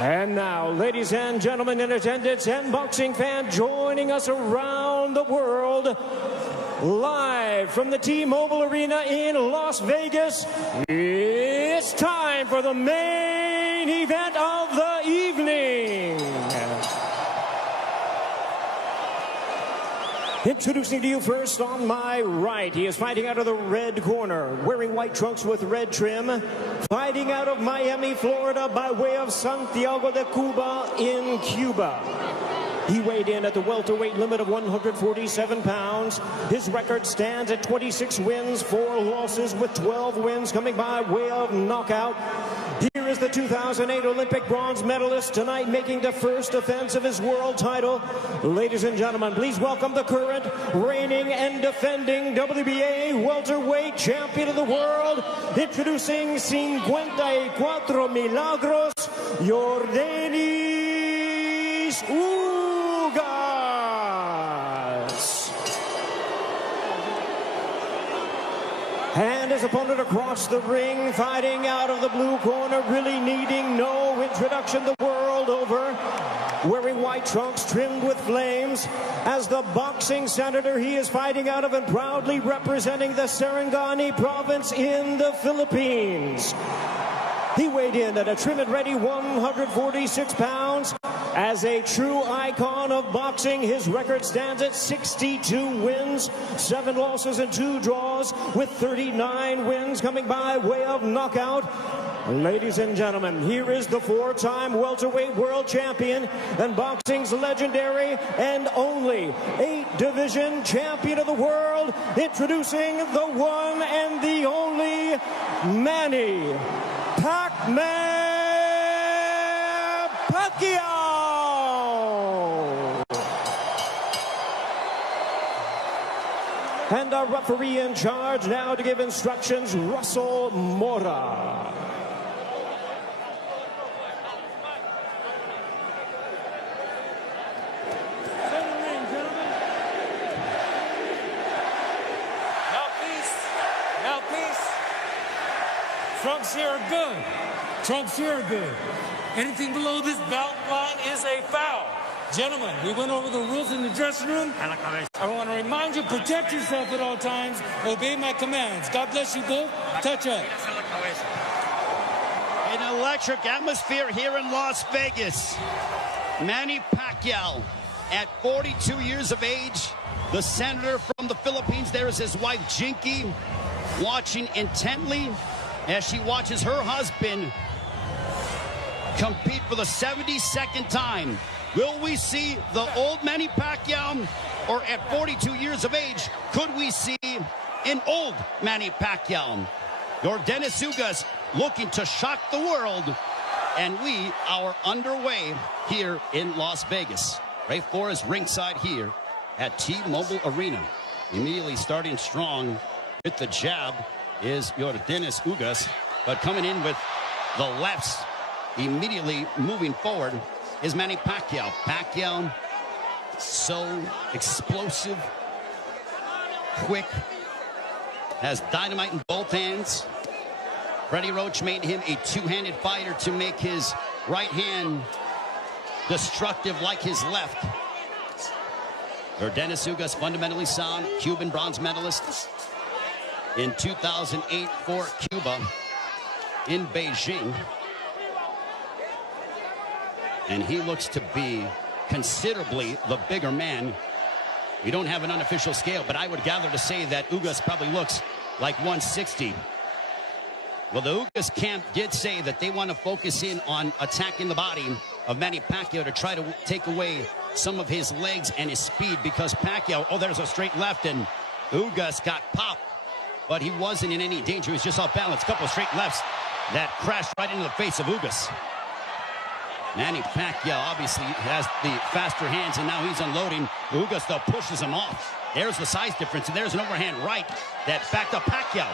And now, ladies and gentlemen in attendance and boxing fans joining us around the world, live from the T-Mobile Arena in Las Vegas, it's time for the main event of the evening. Introducing to you first on my right, he is fighting out of the red corner, wearing white trunks with red trim, fighting out of Miami, Florida by way of Santiago de Cuba in Cuba. He weighed in at the welterweight limit of 147 pounds. His record stands at 26 wins, 4 losses, with 12 wins coming by way of knockout. Here is the 2008 Olympic bronze medalist tonight, making the first defense of his world title. Ladies and gentlemen, please welcome the current, reigning and defending WBA welterweight champion of the world, introducing 54 Milagros, Yordenis Ugas. And his opponent across the ring, fighting out of the blue corner, really needing no introduction the world over, wearing white trunks trimmed with flames. As the boxing senator, he is fighting out of and proudly representing the Sarangani province in the Philippines. He weighed in at a trim and ready 146 pounds. As a true icon of boxing, his record stands at 62 wins, 7 losses and 2 draws, with 39 wins coming by way of knockout. Ladies and gentlemen, here is the 4-time welterweight world champion and boxing's legendary and only 8-division champion of the world, introducing the one and the only Manny Pacquiao. And our referee in charge now to give instructions, Russell Mora. Trunks here are good. Trunks here are good. Anything below this belt line is a foul. Gentlemen, we went over the rules in the dressing room. I want to remind you, protect yourself at all times. Obey my commands. God bless you both. Touch up. An electric atmosphere here in Las Vegas. Manny Pacquiao, at 42 years of age, the senator from the Philippines. There is his wife, Jinky, watching intently as she watches her husband compete for the 72nd time. Will we see the old Manny Pacquiao, or at 42 years of age, could we see an old Manny Pacquiao? Yordenis Ugas looking to shock the world, and we are underway here in Las Vegas. Ray Four is ringside here at T-Mobile Arena. Immediately starting strong with the jab is Yordenis Ugas, but coming in with the lefts, immediately moving forward is Manny Pacquiao. Pacquiao, so explosive, quick, has dynamite in both hands. Freddie Roach made him a two-handed fighter to make his right hand destructive like his left. Yordenis Ugas, fundamentally sound, Cuban bronze medalist in 2008 for Cuba in Beijing. And he looks to be considerably the bigger man. We don't have an unofficial scale, but I would gather to say that Ugas probably looks like 160. Well, the Ugas camp did say that they want to focus in on attacking the body of Manny Pacquiao to try to take away some of his legs and his speed, because Pacquiao, oh, there's a straight left, and Ugas got popped, but he wasn't in any danger. He was just off balance. Couple of straight lefts that crashed right into the face of Ugas. Manny Pacquiao obviously has the faster hands, and now he's unloading. Ugas, though, pushes him off. There's the size difference, and there's an overhand right that backed up Pacquiao.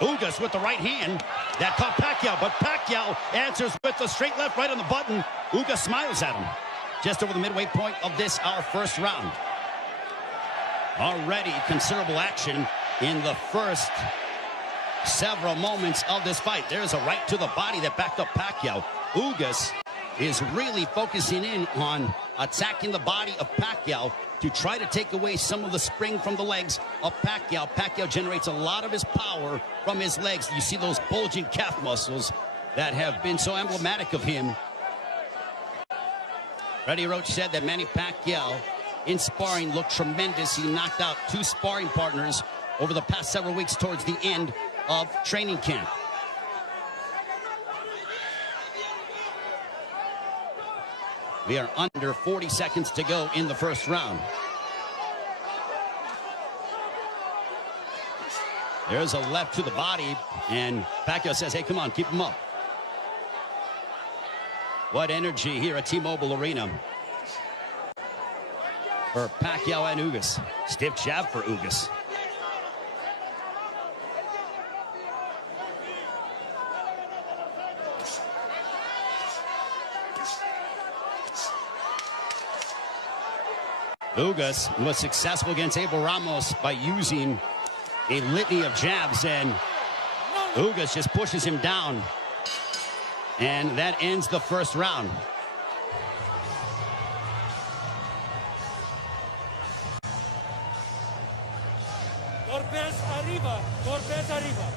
Ugas with the right hand that caught Pacquiao, but Pacquiao answers with the straight left right on the button. Ugas smiles at him. Just over the midway point of this, our first round. Already considerable action in the first several moments of this fight. There's a right to the body that backed up Pacquiao. Ugas is really focusing in on attacking the body of Pacquiao to try to take away some of the spring from the legs of Pacquiao. Pacquiao generates a lot of his power from his legs. You see those bulging calf muscles that have been so emblematic of him. Freddie Roach said that Manny Pacquiao in sparring looked tremendous. He knocked out 2 sparring partners over the past several weeks towards the end of training camp. We are under 40 seconds to go in the first round. There's a left to the body, and Pacquiao says, hey, come on, keep him up. What energy here at T-Mobile Arena for Pacquiao and Ugas. Stiff jab for Ugas. Ugas was successful against Abel Ramos by using a litany of jabs, and Ugas just pushes him down. And that ends the first round. Corpes arriba, Corpes arriba.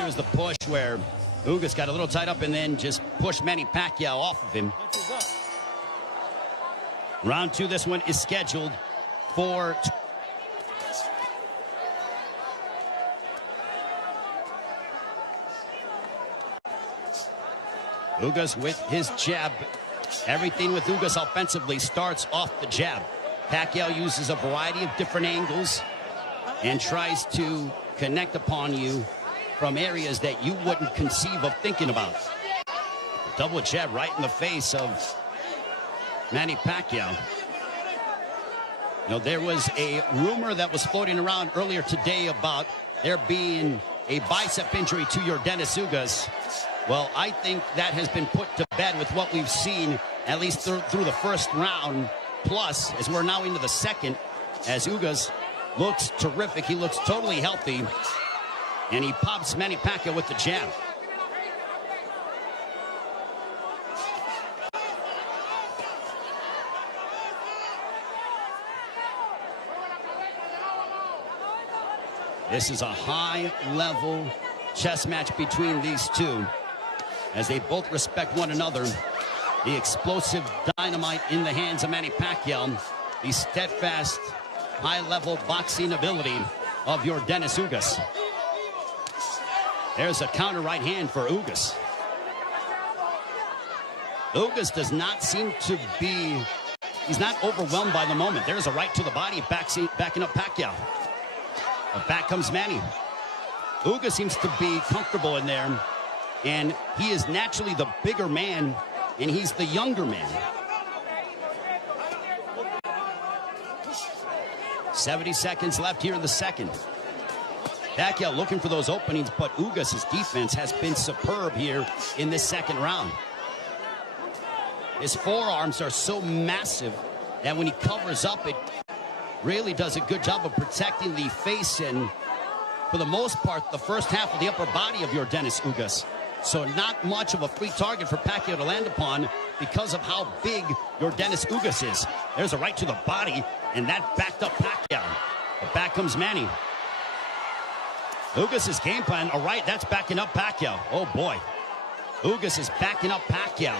Here's the push where Ugas got a little tied up and then just pushed Manny Pacquiao off of him. Round 2, this one is scheduled for Ugas with his jab. Everything with Ugas offensively starts off the jab. Pacquiao uses a variety of different angles and tries to connect upon you from areas that you wouldn't conceive of thinking about. Double jab right in the face of Manny Pacquiao. You know, there was a rumor that was floating around earlier today about there being a bicep injury to Yordenis Ugas. Well, I think that has been put to bed with what we've seen, at least through the first round, plus as we're now into the second, as Ugas looks terrific. He looks totally healthy, and he pops Manny Pacquiao with the jab. This is a high-level chess match between these two, as they both respect one another. The explosive dynamite in the hands of Manny Pacquiao, the steadfast, high-level boxing ability of Yordenis Ugas. There's a counter right hand for Ugas. Ugas does not seem to be, he's not overwhelmed by the moment. There's a right to the body, backing up Pacquiao. But back comes Manny. Ugas seems to be comfortable in there, and he is naturally the bigger man, and he's the younger man. 70 seconds left here in the second. Pacquiao looking for those openings, but Ugas' defense has been superb here in this second round. His forearms are so massive that when he covers up, it really does a good job of protecting the face and, for the most part, the first half of the upper body of Yordenis Ugas. So not much of a free target for Pacquiao to land upon because of how big Yordenis Ugas is. There's a right to the body, and that backed up Pacquiao. But back comes Manny. Ugas' game plan, all right, that's backing up Pacquiao. Oh, boy. Ugas is backing up Pacquiao.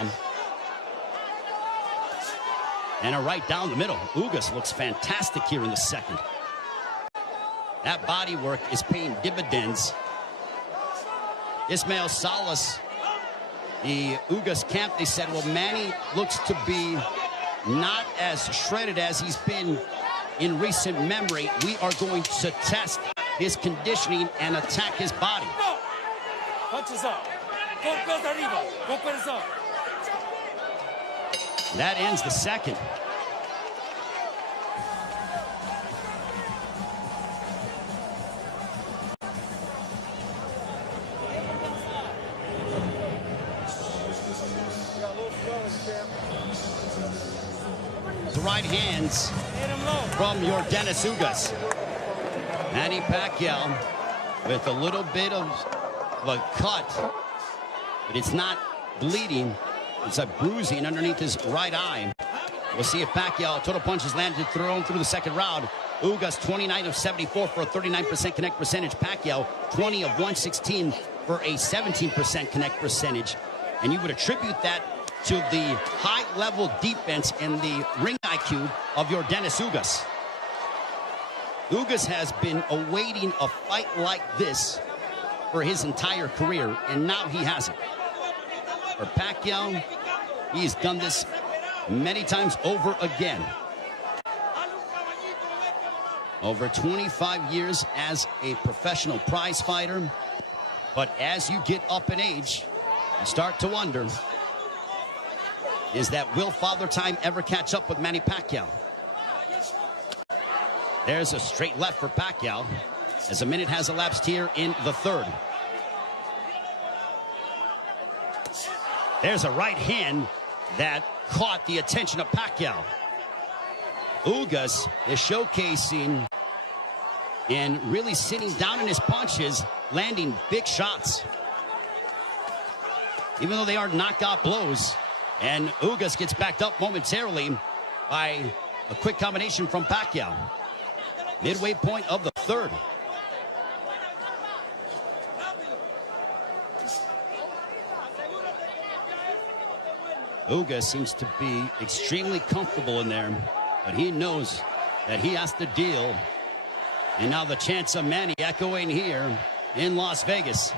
And a right down the middle. Ugas looks fantastic here in the second. That body work is paying dividends. Ismael Salas, the Ugas camp, they said, well, Manny looks to be not as shredded as he's been in recent memory. We are going to test his conditioning and attack his body. Punches up. Golpes arriba. Golpes up. That ends the second. The right hands. Hit him low. from Yordenis Ugas. Manny Pacquiao with a little bit of a cut, but it's not bleeding. It's a bruising underneath his right eye. We'll see if Pacquiao, total punches landed, thrown through the second round. Ugas 29 of 74 for a 39% connect percentage. Pacquiao 20 of 116 for a 17% connect percentage. And you would attribute that to the high-level defense and the ring IQ of Yordenis Ugas. Ugas has been awaiting a fight like this for his entire career, and now he has it. For Pacquiao, he's done this many times over again. Over 25 years as a professional prize fighter. But as you get up in age, you start to wonder, will Father Time ever catch up with Manny Pacquiao? There's a straight left for Pacquiao as a minute has elapsed here in the third. There's a right hand that caught the attention of Pacquiao. Ugas is showcasing and really sitting down in his punches, landing big shots. Even though they are knockout blows, and Ugas gets backed up momentarily by a quick combination from Pacquiao. Midway point of the third. Ugas seems to be extremely comfortable in there, but he knows that he has to deal. And now the chants of Manny echoing here in Las Vegas.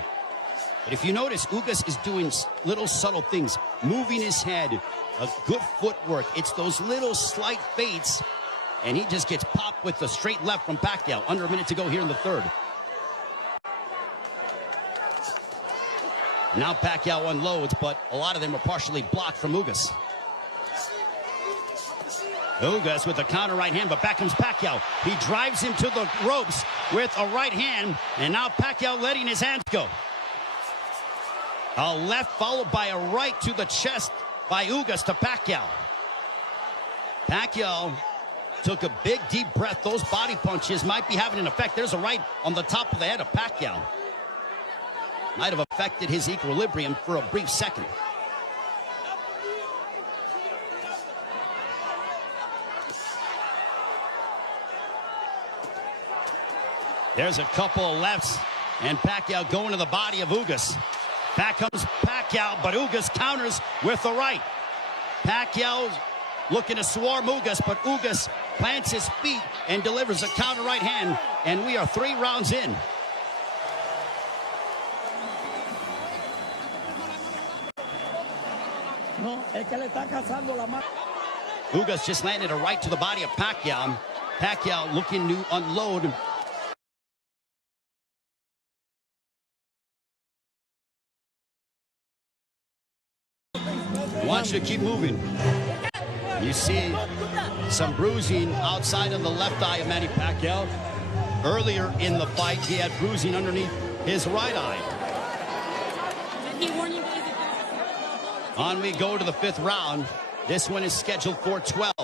But if you notice, Ugas is doing little subtle things, moving his head, a good footwork. It's those little slight feints, and he just gets popped with the straight left from Pacquiao. Under a minute to go here in the third. Now Pacquiao unloads, but a lot of them are partially blocked from Ugas. Ugas with a counter right hand, but back comes Pacquiao. He drives him to the ropes with a right hand, and now Pacquiao letting his hands go. A left followed by a right to the chest by Ugas to Pacquiao. Pacquiao took a big deep breath. Those body punches might be having an effect. There's a right on the top of the head of Pacquiao. Might have affected his equilibrium for a brief second. There's a couple of lefts, and Pacquiao going to the body of Ugas. Back comes Pacquiao, but Ugas counters with the right. Pacquiao looking to swarm Ugas, but Ugas plants his feet and delivers a counter right hand, and we are 3 rounds in. Ugas just landed a right to the body of Pacquiao. Pacquiao looking to unload. Wants to keep moving. You see some bruising outside of the left eye of Manny Pacquiao. Earlier in the fight, he had bruising underneath his right eye. On we go to the 5th round. This one is scheduled for 12.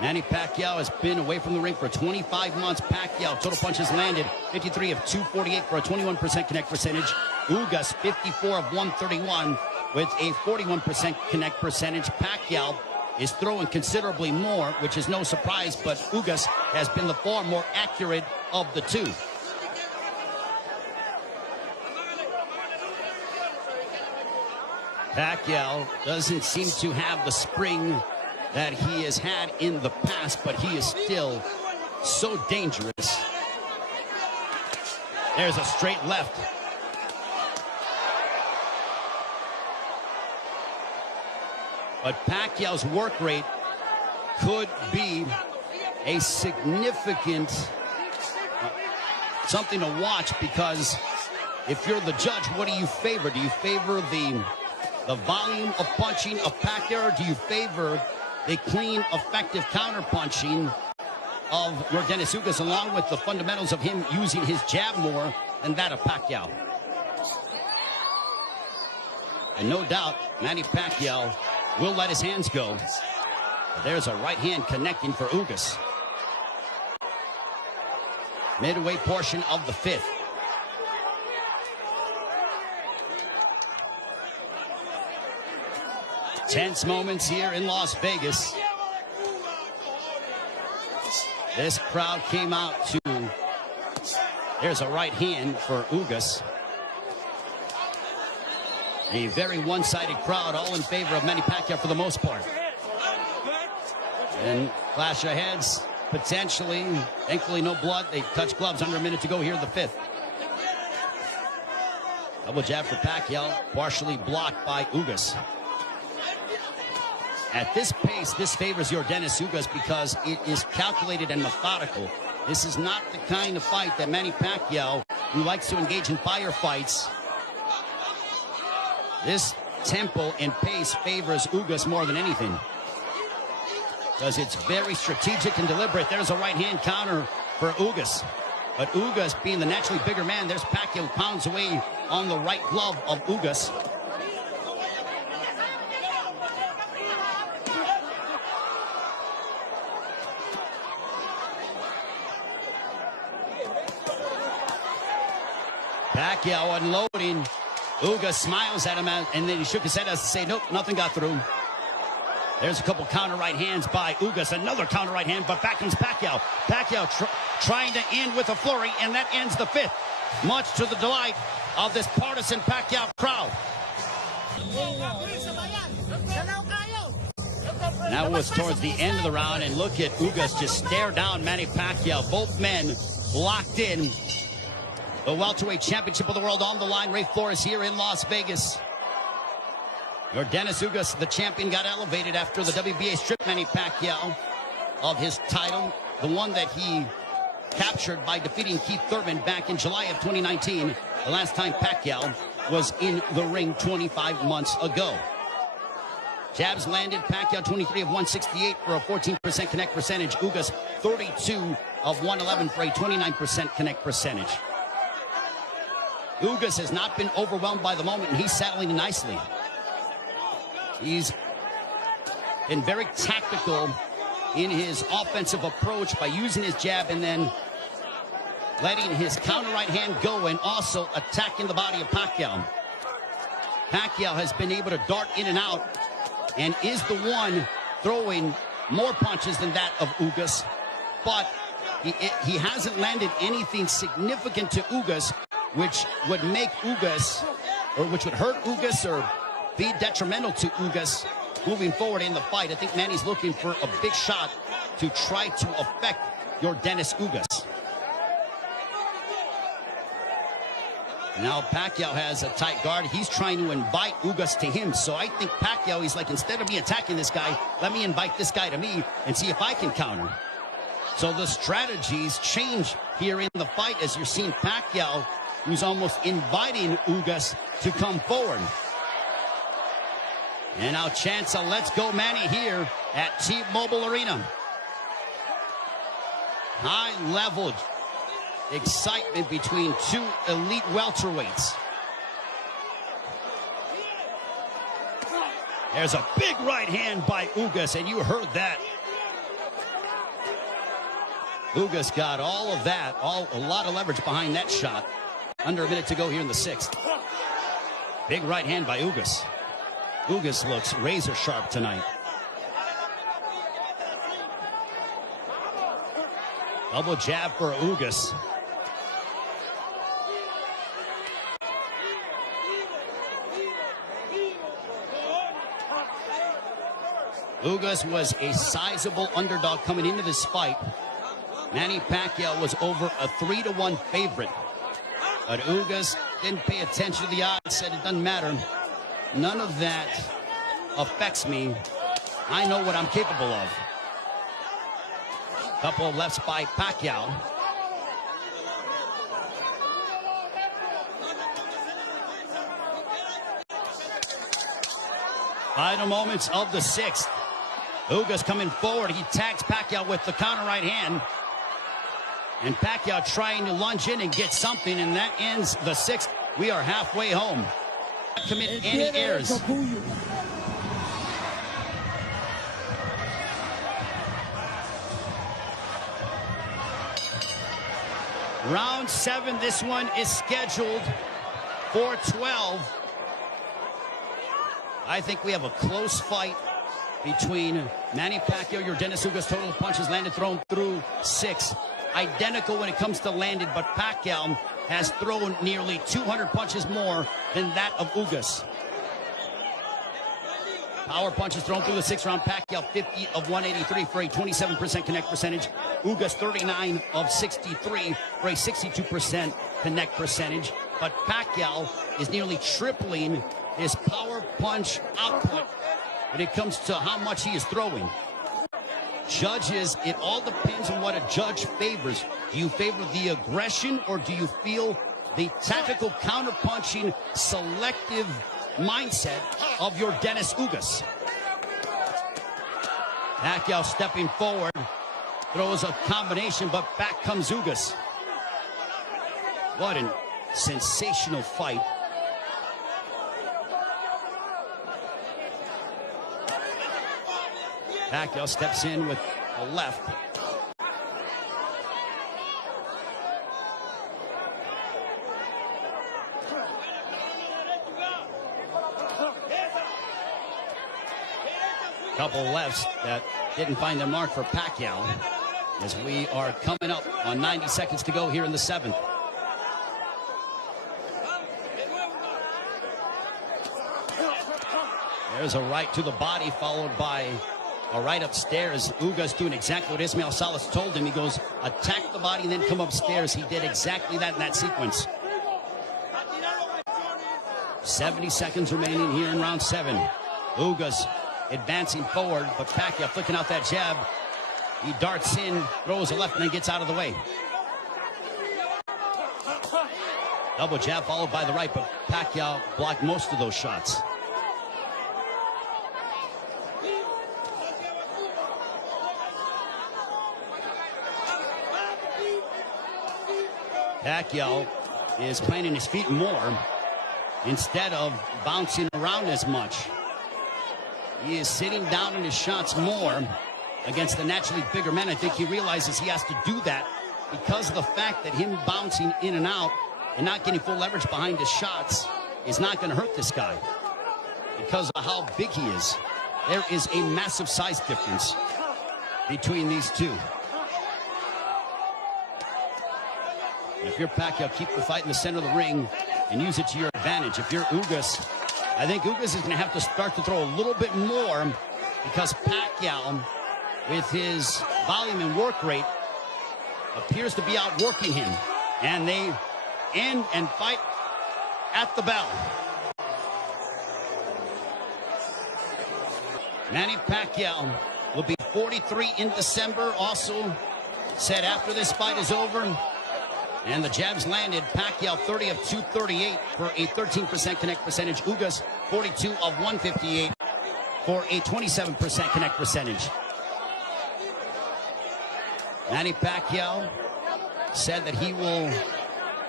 Manny Pacquiao has been away from the ring for 25 months. Pacquiao, total punches landed 53 of 248 for a 21% connect percentage. Ugas, 54 of 131 with a 41% connect percentage. Pacquiao is throwing considerably more, which is no surprise, but Ugas has been the far more accurate of the two. Pacquiao doesn't seem to have the spring that he has had in the past, but he is still so dangerous. There's a straight left. But Pacquiao's work rate could be a significant something to watch, because if you're the judge, what do you favor? Do you favor the volume of punching of Pacquiao, or do you favor the clean, effective counter-punching of Yordenis Ugas, along with the fundamentals of him using his jab more than that of Pacquiao? And no doubt, Manny Pacquiao will let his hands go. There's a right hand connecting for Ugas. Midway portion of the fifth. Tense moments here in Las Vegas. This crowd came out to... There's a right hand for Ugas. A very one-sided crowd, all in favor of Manny Pacquiao for the most part. And clash of heads, potentially. Thankfully, no blood. They touch gloves. Under a minute to go here in the fifth. Double jab for Pacquiao, partially blocked by Ugas. At this pace, this favors Yordenis Ugas because it is calculated and methodical. This is not the kind of fight that Manny Pacquiao, who likes to engage in firefights. This tempo and pace favors Ugas more than anything, because it's very strategic and deliberate. There's a right-hand counter for Ugas. But Ugas, being the naturally bigger man, there's Pacquiao who pounds away on the right glove of Ugas. Pacquiao unloading. Ugas smiles at him, and then he shook his head as to say, nope, nothing got through. There's a couple counter right hands by Ugas. Another counter right hand, but back comes Pacquiao. Pacquiao trying to end with a flurry, and that ends the fifth. Much to the delight of this partisan Pacquiao crowd. Now it was towards the end of the round, and look at Ugas just stare down Manny Pacquiao. Both men locked in. The welterweight championship of the world on the line. Ray Flores here in Las Vegas. Yordenis Ugas, the champion, got elevated after the WBA stripped Manny Pacquiao of his title, the one that he captured by defeating Keith Thurman back in July of 2019, the last time Pacquiao was in the ring 25 months ago. Jabs landed. Pacquiao 23 of 168 for a 14% connect percentage. Ugas 32 of 111 for a 29% connect percentage. Ugas has not been overwhelmed by the moment, and he's settling nicely. He's been very tactical in his offensive approach by using his jab and then letting his counter right hand go and also attacking the body of Pacquiao. Pacquiao has been able to dart in and out and is the one throwing more punches than that of Ugas, but he hasn't landed anything significant to Ugas, which would make Ugas, or which would hurt Ugas or be detrimental to Ugas moving forward in the fight. I think Manny's looking for a big shot to try to affect Yordenis Ugas. Now Pacquiao has a tight guard. He's trying to invite Ugas to him. So I think Pacquiao, he's like, instead of me attacking this guy, let me invite this guy to me and see if I can counter. So the strategies change here in the fight as you're seeing Pacquiao, who's almost inviting Ugas to come forward. And now chance a let's go Manny here at T-Mobile Arena. High-level excitement between two elite welterweights. There's a big right hand by Ugas, and you heard that. Ugas got all of that, a lot of leverage behind that shot. Under a minute to go here in the sixth. Big right hand by Ugas. Ugas looks razor sharp tonight. Double jab for Ugas. Ugas was a sizable underdog coming into this fight. Manny Pacquiao was over a 3-1 favorite. But Ugas didn't pay attention to the odds, said it doesn't matter. None of that affects me. I know what I'm capable of. Couple of lefts by Pacquiao. Final moments of the sixth. Ugas coming forward. He tags Pacquiao with the counter right hand. And Pacquiao trying to lunge in and get something, and that ends the sixth. We are halfway home. Not commit any errors. Round 7, this one is scheduled for 12. I think we have a close fight between Manny Pacquiao, Yordenis Ugas. Total punches landed, thrown through 6. Identical when it comes to landed, but Pacquiao has thrown nearly 200 punches more than that of Ugas. Power punches thrown through the 6th round. Pacquiao 50 of 183 for a 27% connect percentage. Ugas 39 of 63 for a 62% connect percentage. But Pacquiao is nearly tripling his power punch output when it comes to how much he is throwing. Judges, it all depends on what a judge favors. Do you favor the aggression, or do you feel the tactical counterpunching, selective mindset of Yordenis Ugas? Pacquiao stepping forward, throws a combination, but back comes Ugas. What a sensational fight. Pacquiao steps in with a left. Couple lefts that didn't find their mark for Pacquiao, as we are coming up on 90 seconds to go here in the 7th. There's a right to the body, followed by a right upstairs. Ugas doing exactly what Ismael Salas told him. He goes, attack the body and then come upstairs. He did exactly that in that sequence. 70 seconds remaining here in round 7. Ugas advancing forward, but Pacquiao flicking out that jab. He darts in, throws a left, and then gets out of the way. Double jab followed by the right, but Pacquiao blocked most of those shots. Pacquiao is planting his feet more instead of bouncing around as much. He is sitting down in his shots more against the naturally bigger men. I think he realizes he has to do that because of the fact that him bouncing in and out and not getting full leverage behind his shots is not going to hurt this guy because of how big he is. There is a massive size difference between these two. If you're Pacquiao, keep the fight in the center of the ring and use it to your advantage. If you're Ugas, I think Ugas is going to have to start to throw a little bit more because Pacquiao, with his volume and work rate, appears to be outworking him. And they end and fight at the bell. Manny Pacquiao will be 43 in December. Also said after this fight is over, and the jabs landed, Pacquiao 30 of 238 for a 13% connect percentage. Ugas 42 of 158 for a 27% connect percentage. Manny Pacquiao said that he will,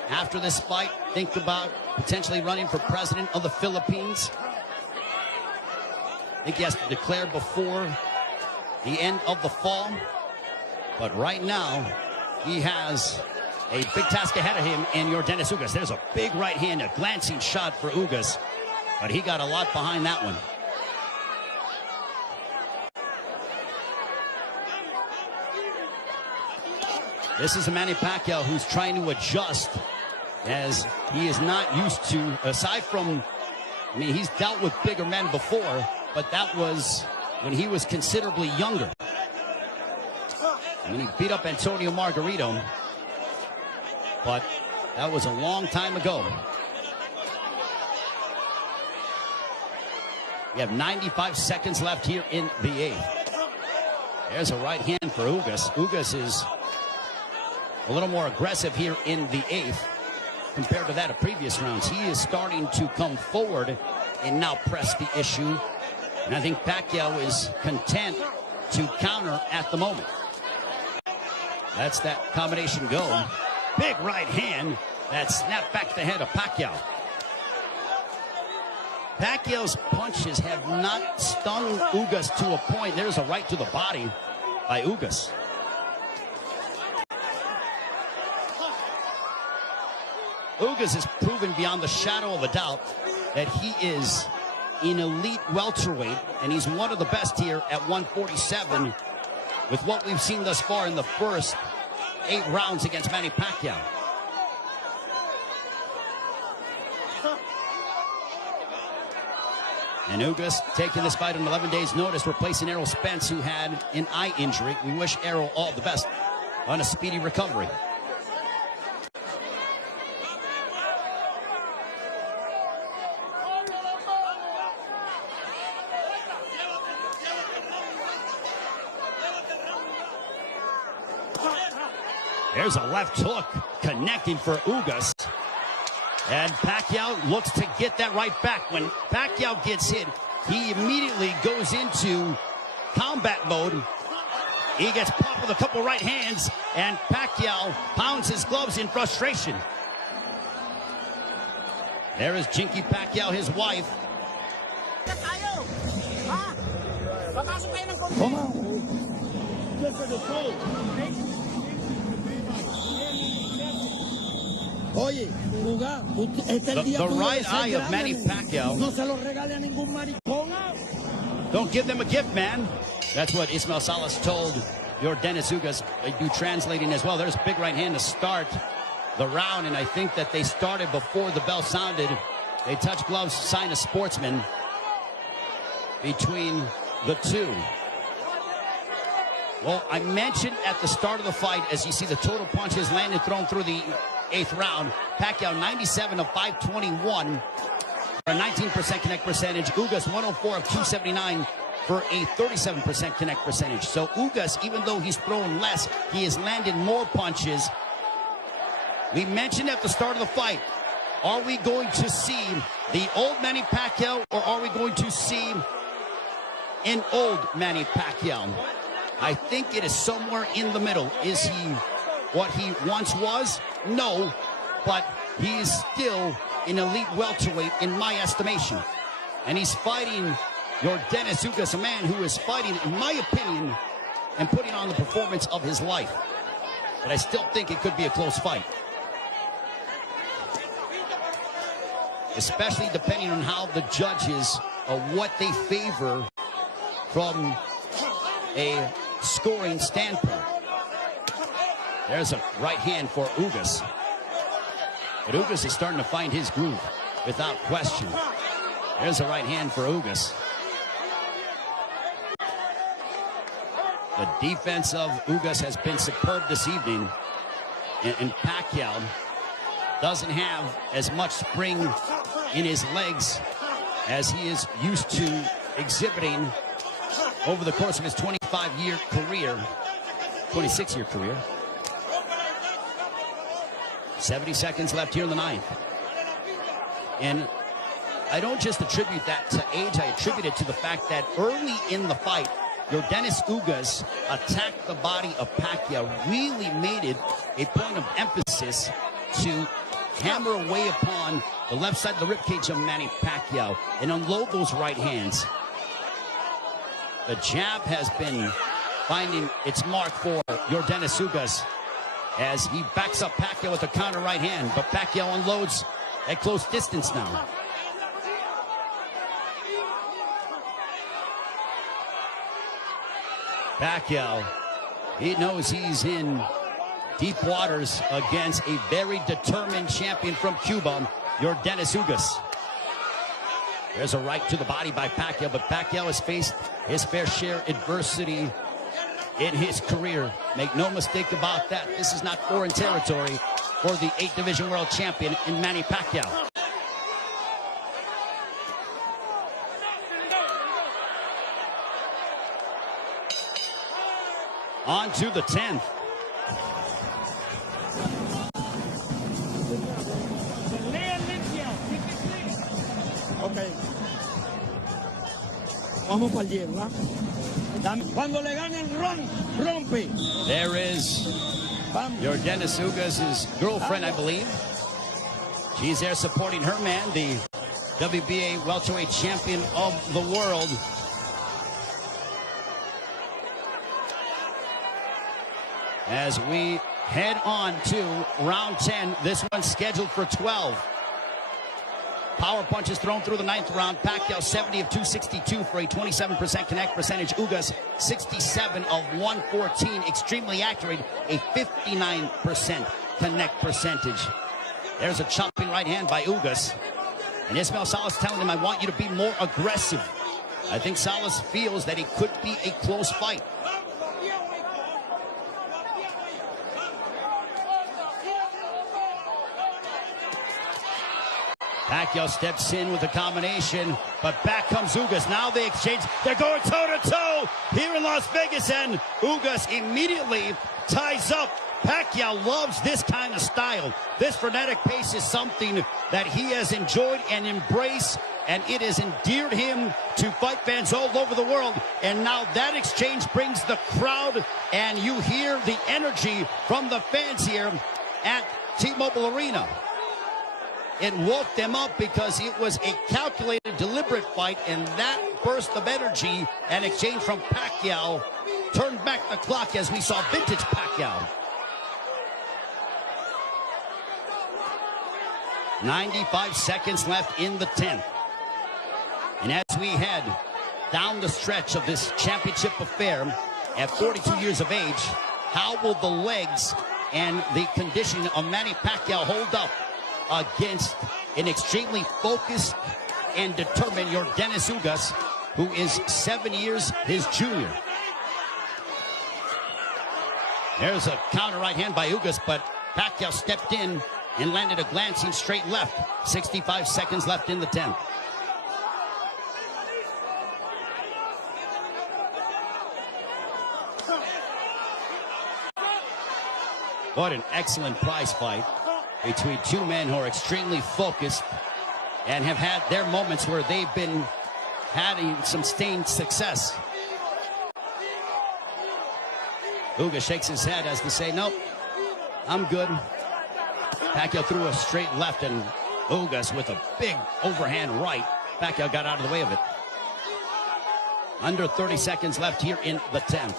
after this fight, think about potentially running for president of the Philippines. I think he has to declare before the end of the fall. But right now, he has a big task ahead of him in Yordenis Ugas. There's a big right hand, a glancing shot for Ugas, but he got a lot behind that one. This is a Manny Pacquiao who's trying to adjust, as he is not used to, aside from, I mean, he's dealt with bigger men before, but that was when he was considerably younger. I mean, he beat up Antonio Margarito, but that was a long time ago. We have 95 seconds left here in the 8th. There's a right hand for Ugas. Ugas is a little more aggressive here in the 8th compared to that of previous rounds. He is starting to come forward and now press the issue. And I think Pacquiao is content to counter at the moment. That's that combination go. Big right hand that snapped back the head of Pacquiao. Pacquiao's punches have not stung Ugas to a point. There's a right to the body by Ugas. Ugas has proven beyond the shadow of a doubt that he is an elite welterweight, and he's one of the best here at 147 with what we've seen thus far in the first 8 rounds against Manny Pacquiao. And Ugas taking this fight on 11 days' notice, replacing Errol Spence, who had an eye injury. We wish Errol all the best on a speedy recovery. There's a left hook connecting for Ugas. And Pacquiao looks to get that right back. When Pacquiao gets hit, he immediately goes into combat mode. He gets popped with a couple right hands, and Pacquiao pounds his gloves in frustration. There is Jinky Pacquiao, his wife. The right eye of Manny Pacquiao. Don't give them a gift, man. That's what Ismael Salas told Yordenis Ugas. They do translating as well. There's a big right hand to start the round, and I think that they started before the bell sounded. They touch gloves, sign a sportsman between the two. Well, I mentioned at the start of the fight, as you see the total punches landed, thrown through the 8th round, Pacquiao 97 of 521 for a 19% connect percentage. Ugas 104 of 279 for a 37% connect percentage. So Ugas, even though he's thrown less, he has landed more punches. We mentioned at the start of the fight, are we going to see the old Manny Pacquiao, or are we going to see an old Manny Pacquiao? I think it is somewhere in the middle. Is he what he once was? No, but he is still an elite welterweight in my estimation. And he's fighting Yordenis Ugas, a man who is fighting, in my opinion, and putting on the performance of his life. But I still think it could be a close fight. Especially depending on how the judges, what they favor from a scoring standpoint. There's a right hand for Ugas. But Ugas is starting to find his groove without question. There's a right hand for Ugas. The defense of Ugas has been superb this evening. And Pacquiao doesn't have as much spring in his legs as he is used to exhibiting over the course of his 25-year career, 26-year career. 70 seconds left here in the 9th. And I don't just attribute that to age, I attribute it to the fact that early in the fight, Yordenis Ugas attacked the body of Pacquiao, really made it a point of emphasis to hammer away upon the left side of the ribcage of Manny Pacquiao and unload those right hands. The jab has been finding its mark for Yordenis Ugas as he backs up Pacquiao with a counter right hand, but Pacquiao unloads at close distance now. Pacquiao, he knows he's in deep waters against a very determined champion from Cuba, Yordenis Ugas. There's a right to the body by Pacquiao, but Pacquiao has faced his fair share adversity in his career. Make no mistake about that. This is not foreign territory for the 8th division world champion in Manny Pacquiao. On to the 10th. Okay. Vamos para el 10, ¿verdad? Cuando le ganen, rompe. There is Yordenis Ugas' girlfriend, I believe. She's there supporting her man, the WBA welterweight champion of the world. as we head on to round 10. This one's scheduled for 12. Power punches thrown through the 9th round. Pacquiao 70 of 262 for a 27% connect percentage. Ugas 67 of 114. Extremely accurate, a 59% connect percentage. There's a chopping right hand by Ugas. And Ismael Salas telling him, I want you to be more aggressive. I think Salas feels that it could be a close fight. Pacquiao steps in with a combination, but back comes Ugas. Now they exchange. They're going toe-to-toe here in Las Vegas, and Ugas immediately ties up. Pacquiao loves this kind of style. This frenetic pace is something that he has enjoyed and embraced, and it has endeared him to fight fans all over the world. And now that exchange brings the crowd, and you hear the energy from the fans here at T-Mobile Arena. It woke them up because it was a calculated, deliberate fight, and that burst of energy and exchange from Pacquiao turned back the clock as we saw vintage Pacquiao. 95 seconds left in the 10th. And as we head down the stretch of this championship affair at 42 years of age, how will the legs and the conditioning of Manny Pacquiao hold up against an extremely focused and determined Yordenis Ugas, who is 7 years his junior? There's a counter right hand by Ugas, but Pacquiao stepped in and landed a glancing straight left. 65 seconds left in the 10th. What an excellent prize fight between two men who are extremely focused and have had their moments where they've been having some sustained success. Ugas shakes his head as to say, nope, I'm good. Pacquiao threw a straight left, and Ugas with a big overhand right. Pacquiao got out of the way of it. Under 30 seconds left here in the 10th.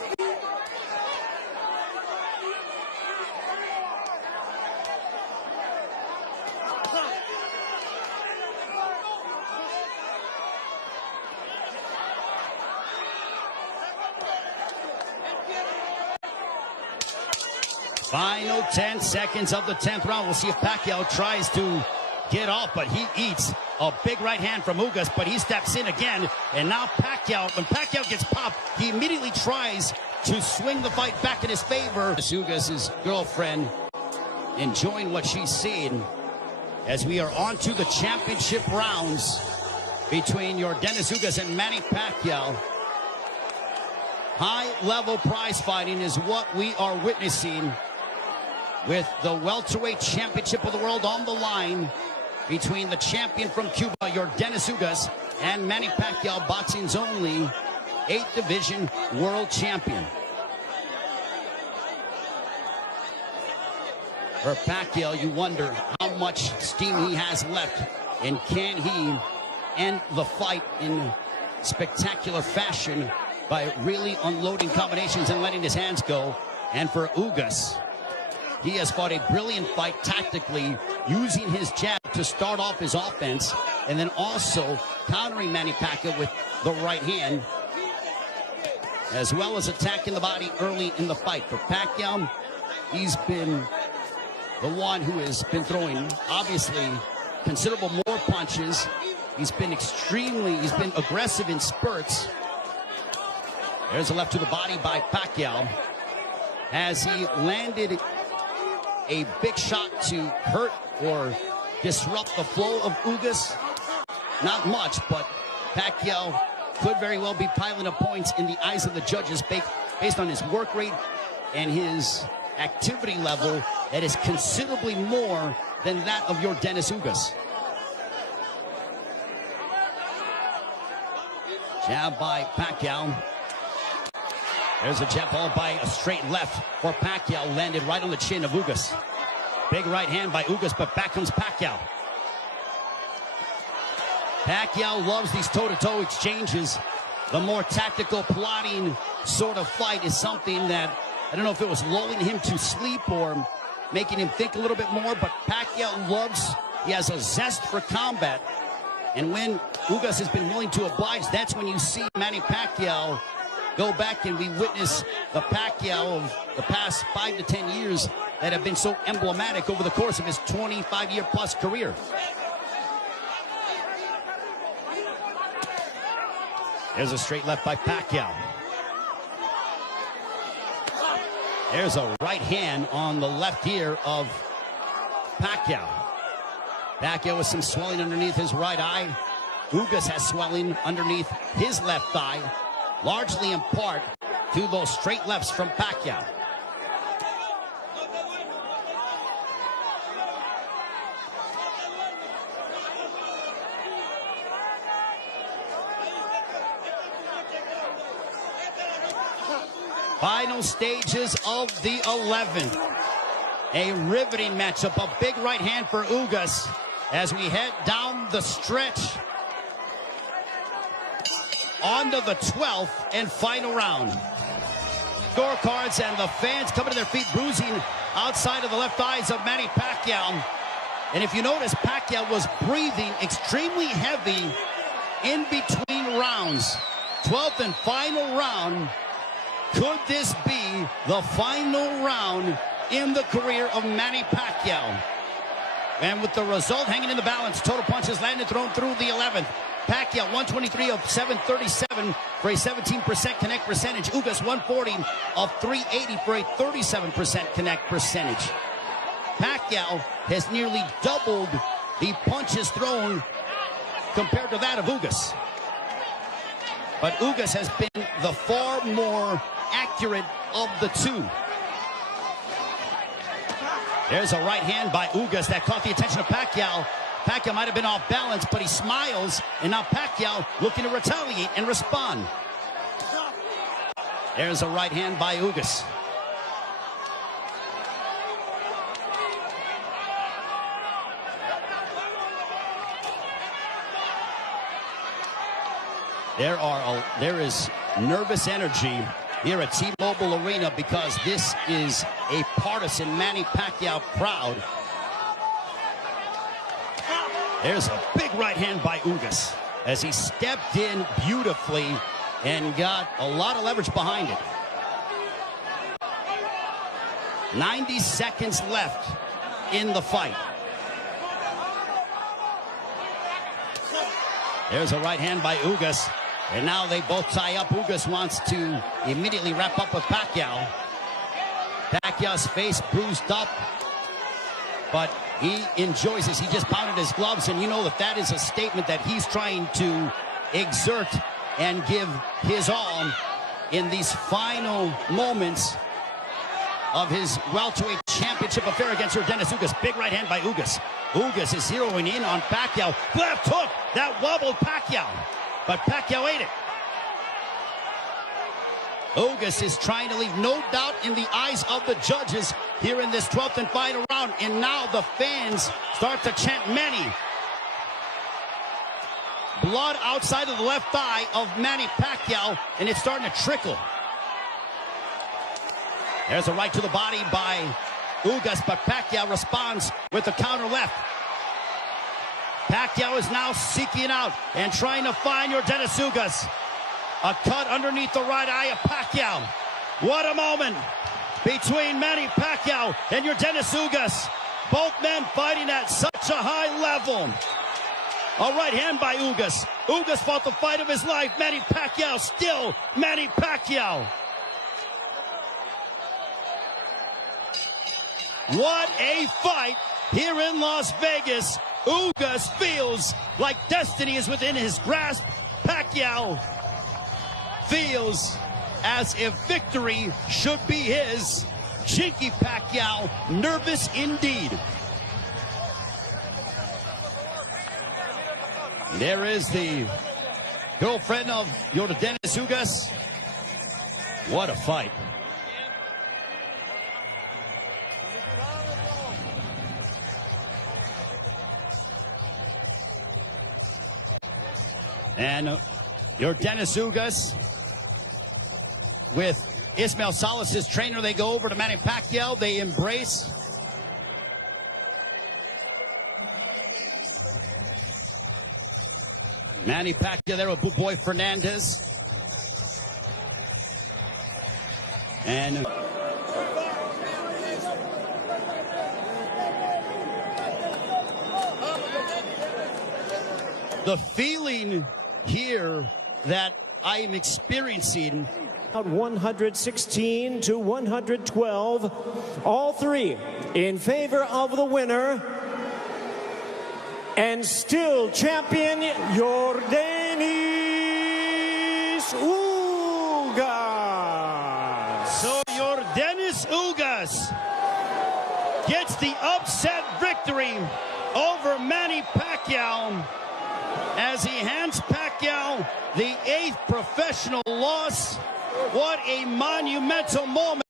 Final 10 seconds of the 10th round. We'll see if Pacquiao tries to get off, but he eats a big right hand from Ugas, but he steps in again. And now Pacquiao, when Pacquiao gets popped, he immediately tries to swing the fight back in his favor. Ugas' girlfriend enjoying what she's seeing as we are on to the championship rounds between Yordenis Ugas and Manny Pacquiao. High-level prize fighting is what we are witnessing, with the welterweight championship of the world on the line between the champion from Cuba, Yordenis Ugas, and Manny Pacquiao, boxing's only 8th division world champion. For Pacquiao, you wonder how much steam he has left, and can he end the fight in spectacular fashion by really unloading combinations and letting his hands go. And for Ugas, he has fought a brilliant fight tactically, using his jab to start off his offense, and then also countering Manny Pacquiao with the right hand, as well as attacking the body early in the fight. For Pacquiao, he's been the one who has been throwing, obviously, considerable more punches. He's been aggressive in spurts. There's a left to the body by Pacquiao as he landed a big shot to hurt or disrupt the flow of Ugas. Not much, but Pacquiao could very well be piling up points in the eyes of the judges based on his work rate and his activity level that is considerably more than that of Yordenis Ugas. Jab by Pacquiao. There's a jab followed by a straight left for Pacquiao, landed right on the chin of Ugas. Big right hand by Ugas, but back comes Pacquiao. Pacquiao loves these toe-to-toe exchanges. The more tactical, plotting sort of fight is something that I don't know if it was lulling him to sleep or making him think a little bit more, but Pacquiao he has a zest for combat. And when Ugas has been willing to oblige, that's when you see Manny Pacquiao go back, and we witness the Pacquiao of the past 5 to 10 years that have been so emblematic over the course of his 25-year-plus career. There's a straight left by Pacquiao. There's a right hand on the left ear of Pacquiao. Pacquiao with some swelling underneath his right eye. Ugas has swelling underneath his left eye, largely in part to those straight lefts from Pacquiao. Final stages of the 11th. A riveting matchup, a big right hand for Ugas as we head down the stretch onto the 12th and final round. Scorecards and the fans coming to their feet, bruising outside of the left eyes of Manny Pacquiao. And if you notice, Pacquiao was breathing extremely heavy in between rounds. 12th and final round. Could this be the final round in the career of Manny Pacquiao? And with the result hanging in the balance, total punches landed thrown through the 11th. Pacquiao 123 of 737 for a 17% connect percentage. Ugas 140 of 380 for a 37% connect percentage. Pacquiao has nearly doubled the punches thrown compared to that of Ugas. But Ugas has been the far more accurate of the two. There's a right hand by Ugas that caught the attention of Pacquiao. Pacquiao might have been off balance, but he smiles, and now Pacquiao looking to retaliate and respond. There's a right hand by Ugas. There is nervous energy here at T-Mobile Arena because this is a partisan Manny Pacquiao crowd. There's a big right hand by Ugas as he stepped in beautifully and got a lot of leverage behind it. 90 seconds left in the fight. There's a right hand by Ugas. And now they both tie up. Ugas wants to immediately wrap up with Pacquiao. Pacquiao's face bruised up, but he enjoys this. He just pounded his gloves, and you know that is a statement that he's trying to exert and give his all in these final moments of his welterweight championship affair against Yordenis Ugas. Big right hand by Ugas. Ugas is zeroing in on Pacquiao. Left hook that wobbled Pacquiao, but Pacquiao ate it. Ugas is trying to leave no doubt in the eyes of the judges here in this 12th and final round. And now the fans start to chant Manny. Blood outside of the left thigh of Manny Pacquiao, and it's starting to trickle. There's a right to the body by Ugas, but Pacquiao responds with the counter left. Pacquiao is now seeking out and trying to find Yordenis Ugas. A cut underneath the right eye of Pacquiao. What a moment between Manny Pacquiao and Yordenis Ugas. Both men fighting at such a high level. A right hand by Ugas. Ugas fought the fight of his life. Manny Pacquiao still Manny Pacquiao. What a fight here in Las Vegas. Ugas feels like destiny is within his grasp. Pacquiao feels as if victory should be his. Chinky Pacquiao, nervous indeed. There is the girlfriend of Yordenis Ugas. What a fight. And Yordenis Ugas with Ismael Salas' trainer. They go over to Manny Pacquiao. They embrace. Manny Pacquiao there with Boy Fernandez. And the feeling here that I am experiencing. 116 to 112, all three in favor of the winner and still champion Yordenis Ugas. So Yordenis Ugas gets the upset victory over Manny Pacquiao as he hands Pacquiao the 8th professional loss. What a monumental moment.